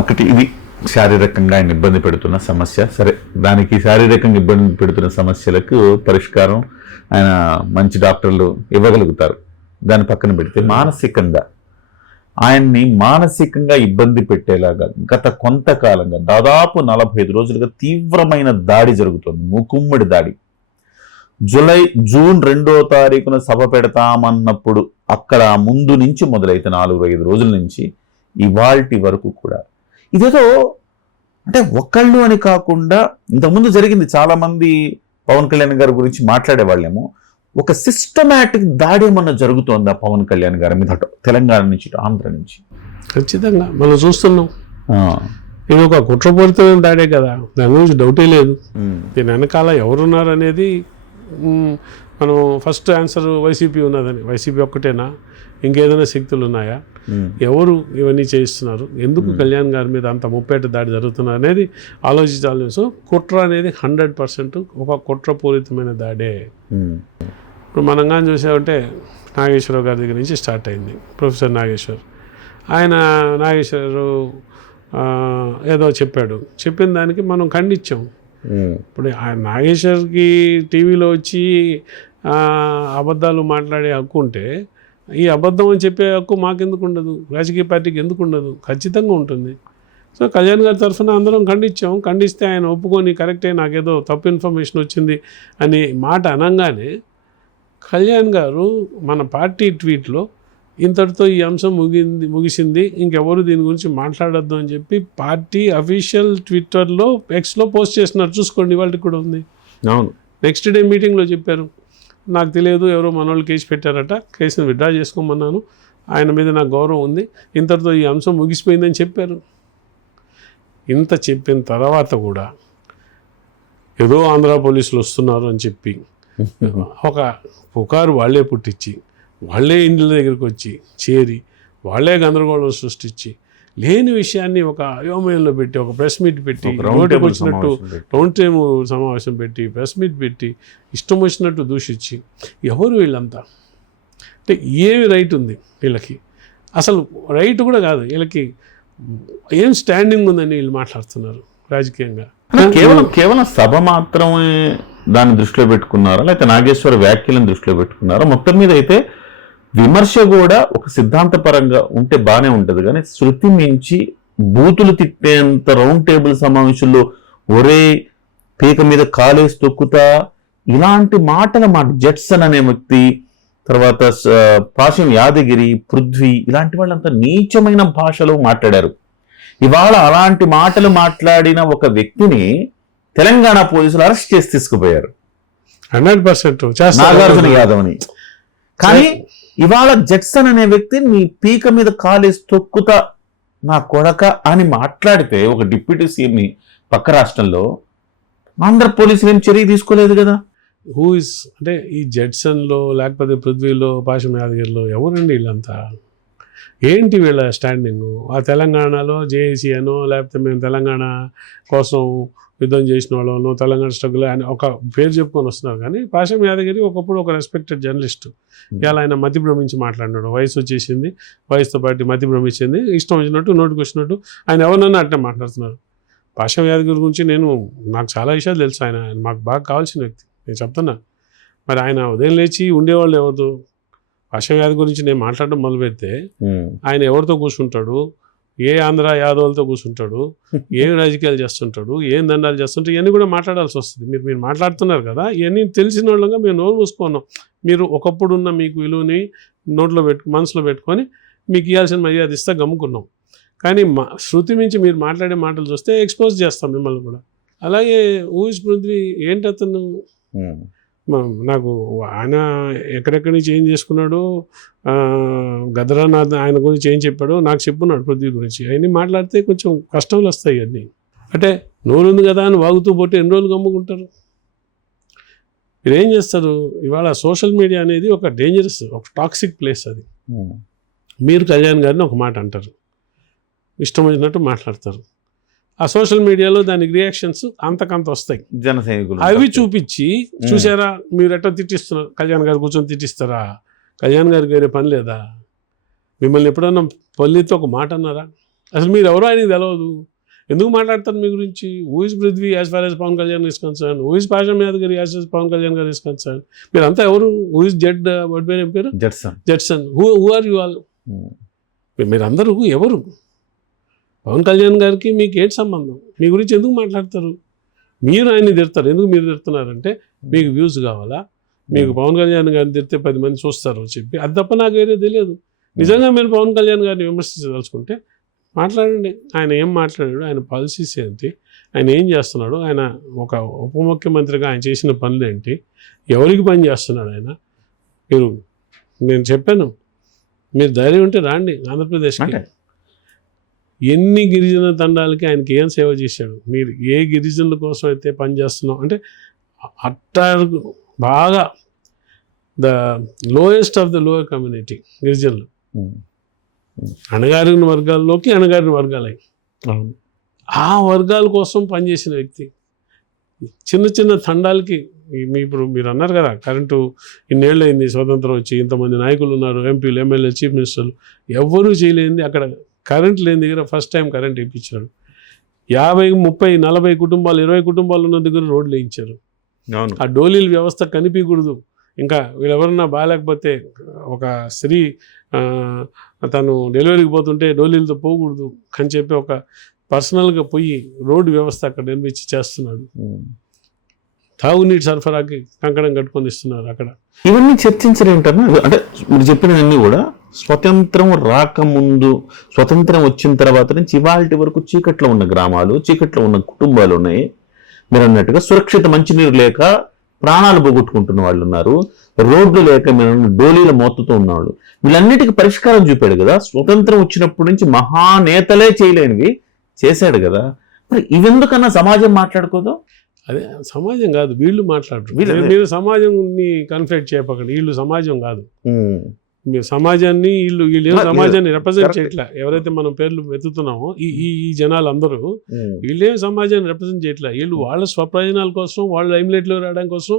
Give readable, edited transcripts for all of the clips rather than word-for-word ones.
ఒకటి ఇది శారీరకంగా ఆయన ఇబ్బంది పెడుతున్న సమస్య. సరే, దానికి శారీరకంగా ఇబ్బంది పెడుతున్న సమస్యలకు పరిష్కారం ఆయన మంచి డాక్టర్లు ఇవ్వగలుగుతారు. దాని పక్కన పెడితే మానసికంగా ఆయన్ని మానసికంగా ఇబ్బంది పెట్టేలాగా గత కొంతకాలంగా దాదాపు 45 రోజులుగా తీవ్రమైన దాడి జరుగుతుంది, మూకుమ్మడి దాడి. జూన్ 2వ తారీఖున సభ పెడతామన్నప్పుడు అక్కడ ముందు నుంచి మొదలైతే 4-5 రోజుల నుంచి ఇవాల్టి వరకు కూడా ఇదేదో అంటే ఒక్కళ్ళు అని కాకుండా ఇంతకుముందు జరిగింది. చాలా మంది పవన్ కళ్యాణ్ గారి గురించి మాట్లాడేవాళ్ళేమో ఒక సిస్టమేటిక్ దాడి ఏమన్నా జరుగుతోందా పవన్ కళ్యాణ్ గారి మీద, తెలంగాణ నుంచి ఆంధ్ర నుంచి? ఖచ్చితంగా మనం చూస్తున్నాం. ఇది ఒక కుట్రపూరితమైన దాడే కదా, దాని గురించి డౌటే లేదు. దీని వెనకాల ఎవరున్నారు అనేది మనం ఫస్ట్ ఆన్సర్ వైసీపీ ఉన్నదని. వైసీపీ ఒక్కటేనా, ఇంకేదైనా శక్తులు ఉన్నాయా, ఎవరు ఇవన్నీ చేయిస్తున్నారు, ఎందుకు కళ్యాణ్ గారి మీద అంత ముప్పేట దాడి జరుగుతున్నారు అనేది ఆలోచించాలి. సో కుట్ర అనేది 100% ఒక కుట్రపూరితమైన దాడే. ఇప్పుడు మనం కానీ చూసామంటే నాగేశ్వరరావు గారి దగ్గర నుంచి స్టార్ట్ అయింది. ప్రొఫెసర్ నాగేశ్వరరావు ఏదో చెప్పిన దానికి మనం ఖండించాం. ఇప్పుడు నాగేశ్వర్కి టీవీలో వచ్చి అబద్ధాలు మాట్లాడే హక్కు ఉంటే ఈ అబద్ధం అని చెప్పే హక్కు మాకెందుకు ఉండదు, రాజకీయ పార్టీకి ఎందుకు ఉండదు? ఖచ్చితంగా ఉంటుంది. సో కళ్యాణ్ గారి తరఫున అందరం ఖండిస్తే ఆయన ఒప్పుకొని కరెక్టే, నాకేదో తప్పు ఇన్ఫర్మేషన్ వచ్చింది అని మాట అనగానే కళ్యాణ్ గారు మన పార్టీ ట్వీట్లో ఇంతటితో ఈ అంశం ముగిసింది, ఇంకెవరు దీని గురించి మాట్లాడొద్దు అని చెప్పి పార్టీ అఫీషియల్ ట్విట్టర్లో ఎక్స్లో పోస్ట్ చేస్తున్నారు. చూసుకోండి, వాళ్ళకి కూడా ఉంది. అవును, నెక్స్ట్ డే మీటింగ్లో చెప్పారు, నాకు తెలియదు, ఎవరో మనోళ్ళు కేసు పెట్టారట, కేసును విత్డ్రా చేసుకోమన్నాను, ఆయన మీద నాకు గౌరవం ఉంది, ఇంతటితో ఈ అంశం ముగిసిపోయిందని చెప్పారు. ఇంత చెప్పిన తర్వాత కూడా ఏదో ఆంధ్ర పోలీసులు వస్తున్నారు అని చెప్పి ఒక పుకారు వాళ్ళే పుట్టించి, వాళ్ళే ఇండ్ల దగ్గరికి వచ్చి చేరి, వాళ్ళే గందరగోళం సృష్టించి, లేని విషయాన్ని ఒక అయోమయంలో పెట్టి, ఒక ప్రెస్ మీట్ పెట్టి, నోటికి వచ్చినట్టు రౌండ్ టేబుల్ సమావేశం పెట్టి, ప్రెస్ మీట్ పెట్టి, ఇష్టం వచ్చినట్టు దూషించి, ఎవరు వీళ్ళంతా? అంటే ఏమి రైట్ ఉంది వీళ్ళకి? అసలు రైట్ కూడా కాదు, వీళ్ళకి ఏం స్టాండింగ్ ఉందని వీళ్ళు మాట్లాడుతున్నారు రాజకీయంగా. కేవలం సభ మాత్రమే దాన్ని దృష్టిలో పెట్టుకున్నారా, లేకపోతే నాగేశ్వర వ్యాఖ్యలను దృష్టిలో పెట్టుకున్నారా? మొత్తం మీద అయితే విమర్శ కూడా ఒక సిద్ధాంతపరంగా ఉంటే బాగానే ఉంటుంది, కానీ శృతి మించి బూతులు తిప్పేంత రౌండ్ టేబుల్ సమావేశంలో ఒరే పీక మీద కాలేసి తొక్కుతా ఇలాంటి మాటల జడ్సన్ అనే వ్యక్తి, తర్వాత పాశం యాదగిరి, పృథ్వీ, ఇలాంటి వాళ్ళంతా నీచమైన భాషలో మాట్లాడారు. ఇవాళ అలాంటి మాటలు మాట్లాడిన ఒక వ్యక్తిని తెలంగాణ పోలీసులు అరెస్ట్ చేసి తీసుకుపోయారు, 100% నాగార్జున యాదవ్ని. కానీ ఇవాళ జడ్సన్ అనే వ్యక్తి నీ పీక మీద కాలేసి తొక్కుతా నా కొడక అని మాట్లాడితే ఒక డిప్యూటీ సీఎంని పక్క రాష్ట్రంలో ఆంధ్ర పోలీసులు ఏం చర్య తీసుకోలేదు కదా. అంటే ఈ జడ్సన్లో లేకపోతే పృథ్వీలో పాశం యాదగిరిలో ఎవరండి వీళ్ళంతా? ఏంటి వీళ్ళ స్టాండింగు? ఆ తెలంగాణలో జేఏసీ అనో, లేకపోతే మేము తెలంగాణ కోసం యుద్ధం చేసిన వాళ్ళను, తెలంగాణ స్ట్రగుల్ అని ఒక పేరు చెప్పుకొని వస్తున్నారు. కానీ పాశం యాదగిరి ఒకప్పుడు ఒక రెస్పెక్టెడ్ జర్నలిస్టు. ఇలా ఆయన మతి భ్రమించి మాట్లాడినాడు, వయసు వచ్చేసింది, వయసుతో పాటు మతి భ్రమించింది, ఇష్టం వచ్చినట్టు నోటికి వచ్చినట్టు ఆయన ఎవరన్నా అట్లా మాట్లాడుతున్నారు. పాశం యాదగిరి గురించి నాకు చాలా విషయాలు తెలుసు. ఆయన మాకు బాగా కావాల్సిన వ్యక్తి, నేను చెప్తున్నా. మరి ఆయన ఉదయం లేచి ఉండేవాళ్ళు ఎవరితో? పాశం యాదగిరి గురించి నేను మాట్లాడడం మొదలు పెడితే ఆయన ఎవరితో కూర్చుంటాడు, ఏ ఆంధ్ర యాదవులతో కూర్చుంటాడు, ఏం రాజకీయాలు చేస్తుంటాడు, ఏం దండాలు చేస్తుంటాడు, ఇవన్నీ కూడా మాట్లాడాల్సి వస్తుంది. మీరు మాట్లాడుతున్నారు కదా, ఇవన్నీ తెలిసిన వాళ్ళంగా మేము నోరు మూసుకున్నాం. మీరు ఒకప్పుడున్న మీకు విలువని మనసులో పెట్టుకొని మీకు ఇవ్వాల్సిన మర్యాద ఇస్తా గమ్ముకున్నాం. కానీ శృతి మించి మీరు మాట్లాడే మాటలు చూస్తే ఎక్స్పోజ్ చేస్తాం మిమ్మల్ని కూడా. అలాగే ఊహిస్ పృథ్వీ ఏంటి అతను, నాకు ఆయన ఎక్కడెక్కడి నుంచి ఏం చేసుకున్నాడు, గద్రానాథ్ ఆయన గురించి ఏం చెప్పాడో నాకు చెప్పున్నాడు పృథ్వీ గురించి. అవన్నీ మాట్లాడితే కొంచెం కష్టాలు వస్తాయి. అన్నీ అంటే నోరుంది కదా అని వాగుతూ పోతే ఎన్ని రోజులు గమ్ముకుంటారు? మీరు ఏం చేస్తారు? ఇవాళ సోషల్ మీడియా అనేది ఒక డేంజరస్, ఒక టాక్సిక్ ప్లేస్. అది మీరు కళ్యాణ్ గారిని ఒక మాట అంటారు, ఇష్టం వచ్చినట్టు మాట్లాడతారు. ఆ సోషల్ మీడియాలో దానికి రియాక్షన్స్ అంతకంత వస్తాయి. జనసైనికులు అవి చూపించి చూసారా మీరు ఎట్లా తిట్టిస్తున్నారు, కళ్యాణ్ గారు కూర్చొని తిట్టిస్తారా? కళ్యాణ్ గారికి వేరే పని లేదా? మిమ్మల్ని ఎప్పుడన్నా పల్లితో ఒక మాట అన్నారా? అసలు మీరు ఎవరో ఆయనకి తెలియదు, ఎందుకు మాట్లాడతారు మీ గురించి? Who is Prithvi as far as Pawan Kalyan is concern, who is Pasham Yadagiri as far Pawan Kalyan garu is concern? మీరంతా ఎవరు? హూ ఇస్ జెడ్ వాట్ పేరు ఏం పేరు? Jetson. Who are you all? మీరందరూ ఎవరు? పవన్ కళ్యాణ్ గారికి మీకు ఏంటి సంబంధం? మీ గురించి ఎందుకు మాట్లాడతారు? మీరు ఆయన్ని తిడతారు. ఎందుకు మీరు తిడుతున్నారంటే మీకు వ్యూస్ కావాలా, మీకు పవన్ కళ్యాణ్ గారిని తిడితే 10 మంది చూస్తారు అని చెప్పి. అది తప్ప నాకు వేరే తెలియదు. నిజంగా మీరు పవన్ కళ్యాణ్ గారిని విమర్శించదలుచుకుంటే మాట్లాడండి. ఆయన ఏం మాట్లాడాడు, ఆయన పాలసీస్ ఏంటి, ఆయన ఏం చేస్తున్నాడు, ఆయన ఒక ఉప ముఖ్యమంత్రిగా ఆయన చేసిన పనులు ఏంటి, ఎవరికి పని చేస్తున్నాడు ఆయన. మీరు, నేను చెప్పాను, మీరు ధైర్యం ఉంటే రాండి ఆంధ్రప్రదేశ్కి. ఎన్ని గిరిజన తండాలకి ఆయనకి ఏం సేవ చేశాడు? మీరు ఏ గిరిజనుల కోసం అయితే పనిచేస్తున్నాం అంటే అట్టారు బాగా the lowest of the lower community గిరిజనులు, అణగారిన వర్గాల్లోకి అణగారిన వర్గాలై ఆ వర్గాల కోసం పనిచేసిన వ్యక్తి. చిన్న చిన్న తండాలకి ఇప్పుడు మీరు అన్నారు కదా, కరెంటు ఇన్నేళ్ళు అయింది స్వతంత్రం వచ్చి, ఇంతమంది నాయకులు ఉన్నారు, ఎంపీలు, ఎమ్మెల్యేలు, చీఫ్ మినిస్టర్లు, ఎవ్వరూ చేయలేంది. అక్కడ కరెంట్ లేని దగ్గర ఫస్ట్ టైం కరెంట్ ఇప్పించాడు. 50, 30, 40 కుటుంబాలు, 20 కుటుంబాలు ఉన్న దగ్గర రోడ్లు వేయించారు. ఆ డోలీల వ్యవస్థ కనిపించకూడదు. ఇంకా వీళ్ళెవరన్నా బాగాలేకపోతే ఒక స్త్రీ తను డెలివరీకి పోతుంటే డోలీలతో పోకూడదు అని చెప్పి ఒక పర్సనల్గా పోయి రోడ్డు వ్యవస్థ అక్కడ నిర్మించి చేస్తున్నాడు. తాగునీటి సరఫరాకి కంకణం కట్టుకొని ఇస్తున్నారు అక్కడ. ఇవన్నీ చర్చించరు ఏంటన్నా? అంటే మీరు చెప్పినవన్నీ కూడా స్వతంత్రం రాకముందు, స్వతంత్రం వచ్చిన తర్వాత నుంచి ఇవాళ వరకు చీకట్లో ఉన్న గ్రామాలు, చీకట్లో ఉన్న కుటుంబాలు ఉన్నాయి. మీరు అన్నట్టుగా సురక్షిత మంచినీరు లేక ప్రాణాలు పోగొట్టుకుంటున్న వాళ్ళు ఉన్నారు, రోడ్లు లేక మీరు డోలీల మోతుతో ఉన్నవాళ్ళు. వీళ్ళన్నిటికీ పరిష్కారం చూపాడు కదా. స్వతంత్రం వచ్చినప్పటి నుంచి మహానేతలే చేయలేనివి చేశాడు కదా. మరి ఇవెందుకన్నా సమాజం మాట్లాడుకోదు? అదే సమాజం కాదు, వీళ్ళు మాట్లాడరు. మీరు సమాజంని కన్ఫ్లిక్ట్ చేయపకండి. వీళ్ళు సమాజం కాదు, మీరు సమాజాన్ని వీళ్ళు సమాజాన్ని రిప్రజెంట్ చేయట్లే. ఎవరైతే మనం పేర్లు వెతుకుతున్నామో ఈ జనాలు అందరూ వీళ్ళేం సమాజాన్ని రిప్రజెంట్ చేయట్లే. వీళ్ళు వాళ్ళ స్వప్రయోజనాల కోసం, వాళ్ళ లైమ్లైట్లో రావడం కోసం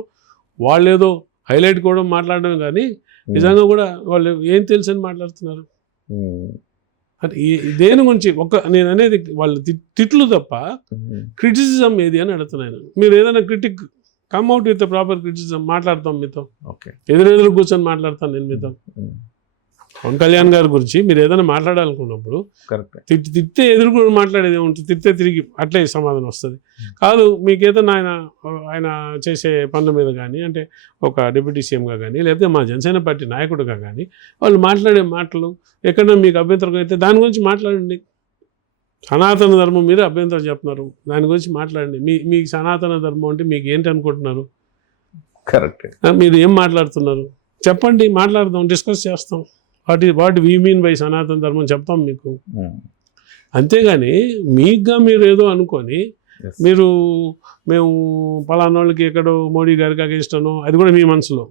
వాళ్ళు ఏదో హైలైట్ కూడా మాట్లాడడం, కానీ నిజంగా కూడా వాళ్ళు ఏం తెలుసు అని మాట్లాడుతున్నారు. అంటే దేని గురించి నేను అనేది వాళ్ళు తిట్లు తప్ప క్రిటిసిజం ఏది అని అడుగుతున్నాను. మీరు ఏదైనా critic come out with proper criticism, మాట్లాడతాం మీతో, ఎదురెదురు కూర్చొని మాట్లాడతాను నేను మీతో. పవన్ కళ్యాణ్ గారి గురించి మీరు ఏదైనా మాట్లాడాలనుకున్నప్పుడు తిట్టే ఎదురు కూడా మాట్లాడేది ఏముంటుంది? తిట్టే తిరిగి అట్లే సమాధానం వస్తుంది. కాదు, మీకు ఏదైనా ఆయన చేసే పనుల మీద కానీ, అంటే ఒక డిప్యూటీ సీఎంగా కానీ, లేకపోతే మా జనసేన పార్టీ నాయకుడిగా కానీ వాళ్ళు మాట్లాడే మాటలు ఎక్కడైనా మీకు అభ్యంతరం అయితే దాని గురించి మాట్లాడండి. సనాతన ధర్మం మీద అభ్యంతరం చెప్తున్నారు, దాని గురించి మాట్లాడండి. మీకు సనాతన ధర్మం అంటే మీకు ఏంటి అనుకుంటున్నారు? కరెక్ట్. మీరు ఏం మాట్లాడుతున్నారు చెప్పండి, మాట్లాడదాం, డిస్కస్ చేస్తాం. వాట్ వీ మీన్ బై సనాతన ధర్మం చెప్తాం మీకు. అంతేగాని మీకుగా మీరు ఏదో అనుకొని మేము పలానా వాళ్ళకి ఎక్కడో మోడీ గారికి అగేన్స్ట్ అనో, అది కూడా మీ మనసులో,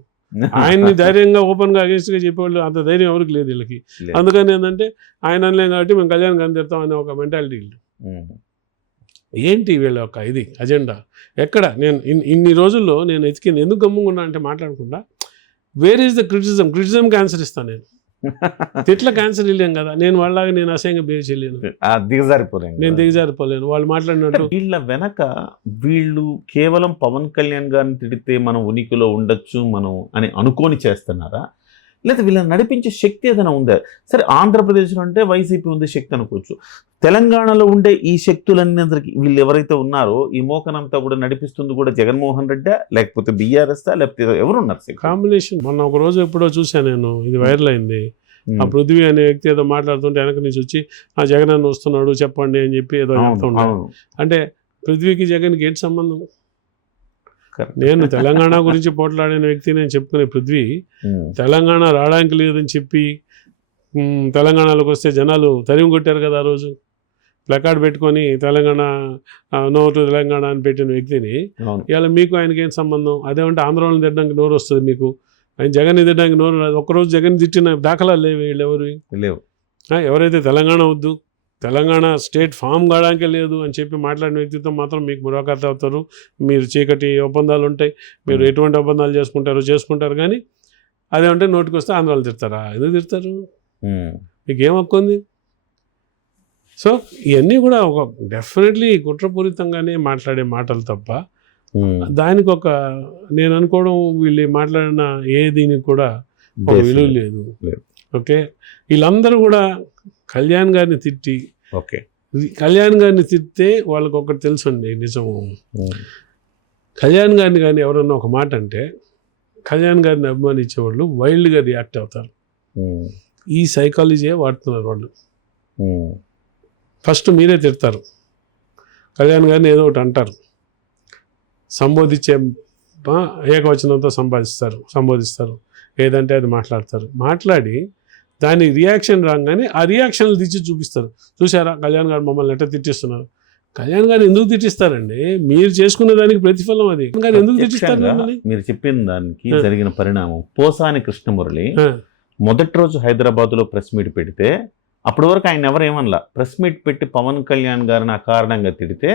ఆయన్ని ధైర్యంగా ఓపెన్గా అగేన్స్ట్గా చెప్పేవాళ్ళు అంత ధైర్యం ఎవరికి లేదు వీళ్ళకి. అందుకని ఏంటంటే ఆయన అనలేం కాబట్టి మేము కళ్యాణ్ గారిని తిడతాం అనే ఒక మెంటాలిటీ. ఏంటి వీళ్ళ యొక్క ఇది అజెండా? ఎక్కడ నేను ఇన్ని రోజుల్లో నేను ఎతికింది ఎందుకు గమ్ముకున్నా అంటే మాట్లాడకుండా, వేర్ ఈజ్ ద క్రిటిసిజంకి ఆన్సర్ ఇస్తాను నేను. తిట్ల క్యాన్సర్ ఇల్లేం కదా, నేను వాళ్ళలాగా నేను అసహ్యంగా బిహేవ్ చేయలేను, నేను దిగజారిపోలేను వాళ్ళు మాట్లాడినట్టు. వీళ్ళ వెనక వీళ్ళు కేవలం పవన్ కళ్యాణ్ గారిని తిడితే మనం ఉనికిలో ఉండొచ్చు మనం అని అనుకోని చేస్తున్నారా, లేదా వీళ్ళని నడిపించే శక్తి ఏదైనా ఉందా? సరే, ఆంధ్రప్రదేశ్లో అంటే వైసీపీ ఉంది శక్తి అనుకోవచ్చు, తెలంగాణలో ఉండే ఈ శక్తులన్నింటికి వీళ్ళు ఎవరైతే ఉన్నారో ఈ మోకనంతా కూడా నడిపిస్తుంది కూడా జగన్మోహన్ రెడ్డి లేకపోతే బీఆర్ఎస్ లేకపోతే ఎవరున్నారు? కాంబినేషన్. మొన్న ఒక రోజు ఎప్పుడో చూసాను నేను, ఇది వైరల్ అయింది. ఆ పృథ్వీ అనే వ్యక్తి ఏదో మాట్లాడుతుంటే వెనక నుంచి వచ్చి ఆ జగన్ అన్న వస్తున్నాడు చెప్పండి అని చెప్పి ఏదో చెప్తున్నాడు. అంటే పృథ్వీకి జగన్కి ఏంటి సంబంధం? నేను తెలంగాణ గురించి పోట్లాడిన వ్యక్తి నేను చెప్పుకునే పృథ్వీ తెలంగాణ రావడానికి లేదని చెప్పి తెలంగాణలోకి వస్తే జనాలు తరిమి కొట్టారు కదా ఆ రోజు, ప్లకార్డ్ పెట్టుకొని తెలంగాణ నో టు తెలంగాణ అని పెట్టిన వ్యక్తిని ఇవాళ మీకు ఆయనకి ఏం సంబంధం? అదేమంటే ఆంధ్రలో తిట్టడానికి నోరు వస్తుంది మీకు, ఆయన జగన్ తిట్టడానికి నోరు రాదు. ఒక్కరోజు జగన్ తిట్టిన దాఖలాలు లేవు వీళ్ళు ఎవరు లేవు. ఎవరైతే తెలంగాణ వద్దు, తెలంగాణ స్టేట్ ఫామ్ కావడానికే లేదు అని చెప్పి మాట్లాడిన వ్యక్తితో మాత్రం మీకు మురాఖాత అవుతారు, మీరు చీకటి ఒప్పందాలు ఉంటాయి, మీరు ఎటువంటి ఒప్పందాలు చేసుకుంటారు, కానీ అదేమంటే నోటికి వస్తే ఆంధ్రాలు తిడతారా? ఎందుకు తిడతారు? మీకు ఏం హక్కు ఉంది? సో ఇవన్నీ కూడా ఒక డెఫినెట్లీ కుట్రపూరితంగానే మాట్లాడే మాటలు తప్ప దానికి ఒక నేను అనుకోవడం వీళ్ళు మాట్లాడిన ఏ దీనికి కూడా ఒక విలువ లేదు. ఓకే, వీళ్ళందరూ కూడా కళ్యాణ్ గారిని తిట్టి ఓకే కళ్యాణ్ గారిని తిడితే వాళ్ళకి ఒకటి తెలుసండి నిజము. కళ్యాణ్ గారిని కానీ ఎవరన్నా ఒక మాట అంటే కళ్యాణ్ గారిని అభిమానించేవాళ్ళు వైల్డ్గా రియాక్ట్ అవుతారు. ఈ సైకాలజీయే వాడుతున్నారు వాళ్ళు. ఫస్ట్ మీరే తిడతారు, కళ్యాణ్ గారిని ఏదో ఒకటి అంటారు, సంబోధించే ఏకవచనంతో సంబోధిస్తారు, ఏదంటే అది మాట్లాడి దాని రియాక్షన్ రాగానే ఆ రియాక్షన్లు తెచ్చి చూపిస్తారు. చూసారా కళ్యాణ్ గారు మమ్మల్ని ఎట్లా తిట్టిస్తున్నారు. కళ్యాణ్ గారు ఎందుకు తిట్టిస్తారండి? మీరు చేసుకున్న దానికి ప్రతిఫలం అది. ఎందుకు తిట్టిస్తారు? మీరు చెప్పిన దానికి జరిగిన పరిణామం పోసాని కృష్ణమురళి మొదటి రోజు హైదరాబాద్లో ప్రెస్ మీట్ పెడితే అప్పటి వరకు ఆయన ఎవరేమనలా. ప్రెస్ మీట్ పెట్టి పవన్ కళ్యాణ్ గారిని అకారణంగా తిడితే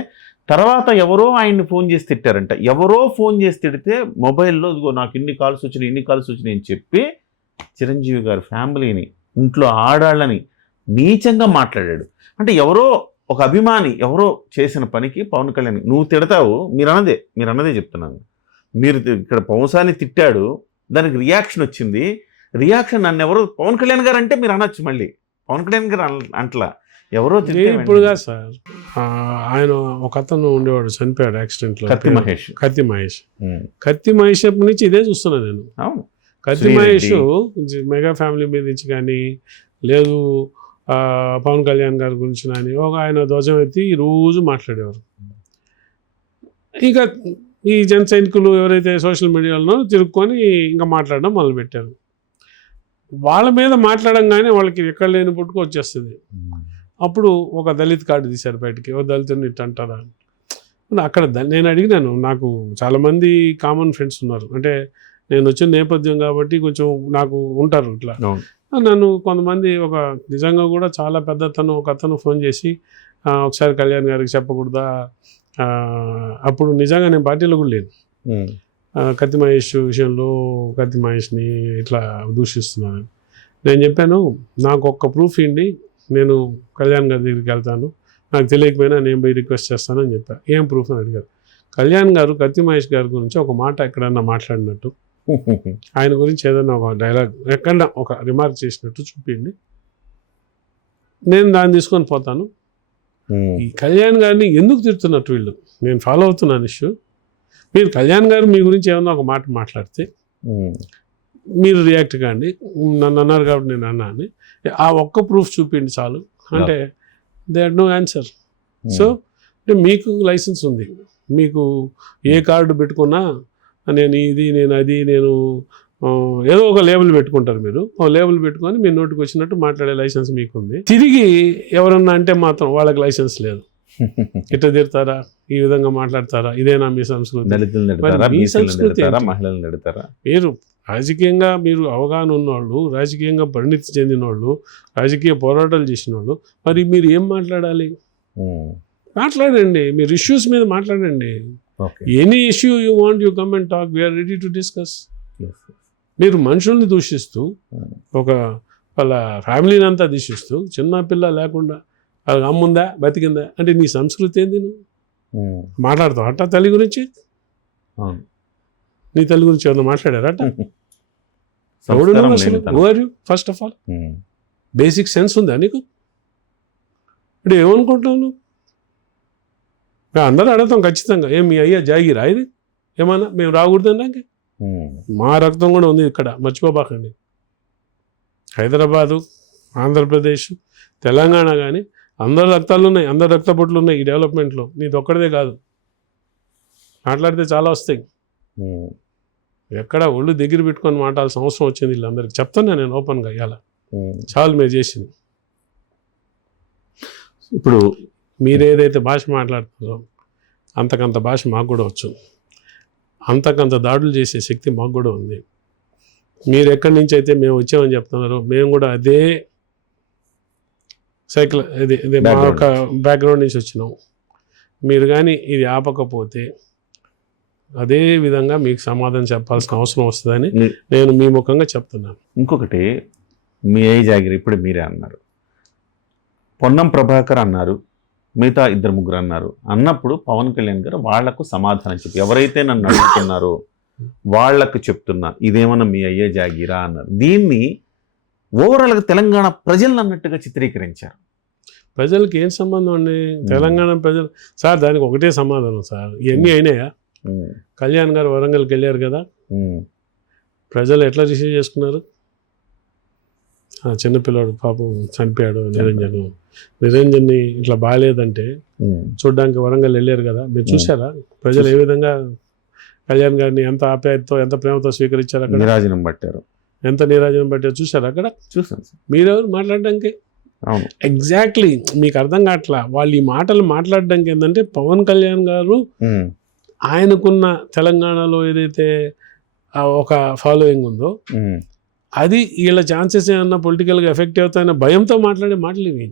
తర్వాత ఎవరో ఆయన్ని ఫోన్ చేసి తిట్టారంట. ఎవరో ఫోన్ చేసి తిడితే మొబైల్లో ఇదిగో నాకు ఇన్ని కాల్స్ వచ్చినాయి అని చెప్పి చిరంజీవి గారి ఫ్యామిలీని, ఇంట్లో ఆడాళ్ళని నీచంగా మాట్లాడాడు. అంటే ఎవరో ఒక అభిమాని ఎవరో చేసిన పనికి పవన్ కళ్యాణ్ నువ్వు తిడతావు, మీరు అన్నదే చెప్తున్నాను. మీరు ఇక్కడ పవన్సాని తిట్టాడు, దానికి రియాక్షన్ వచ్చింది. రియాక్షన్ నన్ను ఎవరో పవన్ కళ్యాణ్ గారు అంటే మీరు అనొచ్చు, మళ్ళీ పవన్ కళ్యాణ్ గారు అంటలా ఎవరో ఇప్పుడుగా సార్. ఆయన ఒక అతను ఉండేవాడు, చనిపోయాడు యాక్సిడెంట్లో, కత్తి మహేష్ అప్పటి నుంచి ఇదే చూస్తున్నా నేను. కత్తి మహేష్ మెగా ఫ్యామిలీ మీద నుంచి కానీ లేదు పవన్ కళ్యాణ్ గారి గురించి కానీ ఆయన ధ్వజం ఎత్తి రోజు మాట్లాడేవారు. ఇంకా ఈ జన సైనికులు ఎవరైతే సోషల్ మీడియాలో తిరుక్కొని ఇంకా మాట్లాడడం మొదలుపెట్టారు. వాళ్ళ మీద మాట్లాడంగానే వాళ్ళకి ఎక్కడ లేని పుట్టుకు వచ్చేస్తుంది. అప్పుడు ఒక దళిత్ కార్డు తీశారు బయటికి, ఓ దళితుని ఇట్ట అంటారా అక్కడ. నేను అడిగినాను, నాకు చాలామంది కామన్ ఫ్రెండ్స్ ఉన్నారు, అంటే నేను వచ్చిన నేపథ్యం కాబట్టి కొంచెం నాకు ఉంటారు ఇట్లా. నన్ను కొంతమంది ఒక నిజంగా కూడా చాలా పెద్ద ఒక అతను ఫోన్ చేసి ఒకసారి కళ్యాణ్ గారికి చెప్పకూడదా, అప్పుడు నిజంగా నేను పార్టీలో కూడా లేను, కత్తి మహేష్ విషయంలో కత్తి మహేష్ని ఇట్లా దూషిస్తున్నాను. నేను చెప్పాను, నాకు ఒక్క ప్రూఫ్ ఇవ్వండి, నేను కళ్యాణ్ గారి దగ్గరికి వెళ్తాను, నాకు తెలియకపోయినా నేను పోయి రిక్వెస్ట్ చేస్తానని చెప్పాను. ఏం ప్రూఫ్ అని అడిగారు. కళ్యాణ్ గారు కత్తి మహేష్ గారి గురించి ఒక మాట ఎక్కడన్నా మాట్లాడినట్టు, ఆయన గురించి ఏదన్నా ఒక డైలాగ్ ఎక్కడన్నా ఒక రిమార్క్ చేసినట్టు చూపించండి, నేను దాన్ని తీసుకొని పోతాను. ఈ కళ్యాణ్ గారిని ఎందుకు తిడుతున్నట్టు వీళ్ళు, నేను ఫాలో అవుతున్నాను ఇష్యూ. మీరు కళ్యాణ్ గారు మీ గురించి ఏమన్నా ఒక మాట మాట్లాడితే మీరు రియాక్ట్ కాండి, నన్ను అన్నారు కాబట్టి నేను అన్నా అని ఆ ఒక్క ప్రూఫ్ చూపించండి చాలు అంటే they had no answer. So అంటే మీకు లైసెన్స్ ఉంది, మీకు ఏ కార్డు పెట్టుకున్నా నేను ఇది నేను అది నేను ఏదో ఒక లేబుల్ పెట్టుకుంటారు. మీరు ఒక లేబుల్ పెట్టుకొని మీ నోటికి వచ్చినట్టు మాట్లాడే లైసెన్స్ మీకు ఉంది. తిరిగి ఎవరన్నా అంటే మాత్రం వాళ్ళకి లైసెన్స్ లేదు. ఇట్లా తిడతారా, ఈ విధంగా మాట్లాడతారా, ఇదేనా మీ సంస్కృతి? మీ సంస్కృతి మీరు రాజకీయంగా మీరు అవగాహన ఉన్నవాళ్ళు, రాజకీయంగా పరిణితి చెందిన వాళ్ళు, రాజకీయ పోరాటాలు చేసిన వాళ్ళు, మరి మీరు ఏం మాట్లాడాలి? మాట్లాడండి, మీరు ఇష్యూస్ మీద మాట్లాడండి. Any issue you want you come and talk, we are ready to discuss. మీరు మనుషుల్ని దూషిస్తూ ఒక వాళ్ళ ఫ్యామిలీని అంతా దూషిస్తూ చిన్న పిల్ల లేకుండా వాళ్ళకి అమ్ముందా బతికిందా అంటే నీ సంస్కృతి ఏంది? నువ్వు మాట్లాడతావు అట్ట తల్లి గురించి? నీ తల్లి గురించి ఏమన్నా మాట్లాడారట? First of all basic sense ఉందా నీకు? ఇప్పుడు ఏమనుకుంటున్నావు నువ్వు? అందరూ అడుగుతాం ఖచ్చితంగా, ఏం మీ అయ్యా జాగిరా ఇది ఏమన్నా మేము రాకూడదన్నాక? మా రక్తం కూడా ఉంది ఇక్కడ, మర్చిపోబాకండి. హైదరాబాదు, ఆంధ్రప్రదేశ్, తెలంగాణ కానీ అందరు రక్తాలు ఉన్నాయి, అందరు రక్తపొట్లు ఉన్నాయి ఈ డెవలప్మెంట్లో. నీది ఒక్కడిదే కాదు, మాట్లాడితే చాలా వస్తాయి. ఎక్కడ ఒళ్ళు దగ్గర పెట్టుకొని మాట్లాడాల్సిన అవసరం వచ్చింది వీళ్ళందరికీ. చెప్తాను నేను ఓపెన్గా, ఇవాళ చాలు మీరు చేసింది. ఇప్పుడు మీరు ఏదైతే భాష మాట్లాడుతున్నారో అంతకంత భాష మాకు కూడా వచ్చు, అంతకంత దాడులు చేసే శక్తి మాకు కూడా ఉంది. మీరు ఎక్కడి నుంచి అయితే మేము వచ్చామని చెప్తున్నారో మేము కూడా అదే ఇది మా యొక్క బ్యాక్గ్రౌండ్ నుంచి వచ్చినాం. మీరు కానీ ఇది ఆపకపోతే అదే విధంగా మీకు సమాధానం చెప్పాల్సిన అవసరం వస్తుందని నేను మీ ముఖంగా చెప్తున్నాను. ఇంకొకటి, మీ ఏ జాగిరి ఇప్పుడు మీరే అన్నారు, పొన్నం ప్రభాకర్ అన్నారు, మిగతా 2-3 అన్నారు. అన్నప్పుడు పవన్ కళ్యాణ్ గారు వాళ్లకు సమాధానం చెప్పి, ఎవరైతే నన్ను అడుగుతున్నారో వాళ్లకు చెప్తున్నా, ఇదేమన్నా మీ అయ్యే జాగీరా అన్నారు. దీన్ని ఓవరాల్గా తెలంగాణ ప్రజలను అన్నట్టుగా చిత్రీకరించారు. ప్రజలకి ఏం సంబంధం అండి? తెలంగాణ ప్రజలు సార్ దానికి ఒకటే సమాధానం సార్. ఇవన్నీ అయినాయా? కళ్యాణ్ గారు వరంగల్కి వెళ్ళారు కదా, ప్రజలు ఎట్లా రిసీవ్ చేసుకున్నారు? చిన్నపిల్లాడు పాపం చనిపోయాడు నిరంజన్ని ఇట్లా బాగాలేదంటే చూడ్డానికి వరంగల్ వెళ్ళారు కదా, మీరు చూసారా? ప్రజలు ఏ విధంగా కళ్యాణ్ గారిని ఎంత ఆప్యాయతతో ఎంత ప్రేమతో స్వీకరించారు, అక్కడ నీరాజనం పట్టారు, ఎంత నీరాజనం పట్టారు చూసారు అక్కడ? చూసాను. మీరెవరు మాట్లాడడానికి? ఎగ్జాక్ట్లీ, మీకు అర్థం కావట్లా. వాళ్ళు ఈ మాటలు మాట్లాడడానికి ఏంటంటే పవన్ కళ్యాణ్ గారు ఆయనకున్న తెలంగాణలో ఏదైతే ఒక ఫాలోయింగ్ ఉందో అది వీళ్ళ ఛాన్సెస్ ఏమన్నా పొలిటికల్గా ఎఫెక్ట్ అవుతాయన్న భయంతో మాట్లాడే మాటలు ఇవి.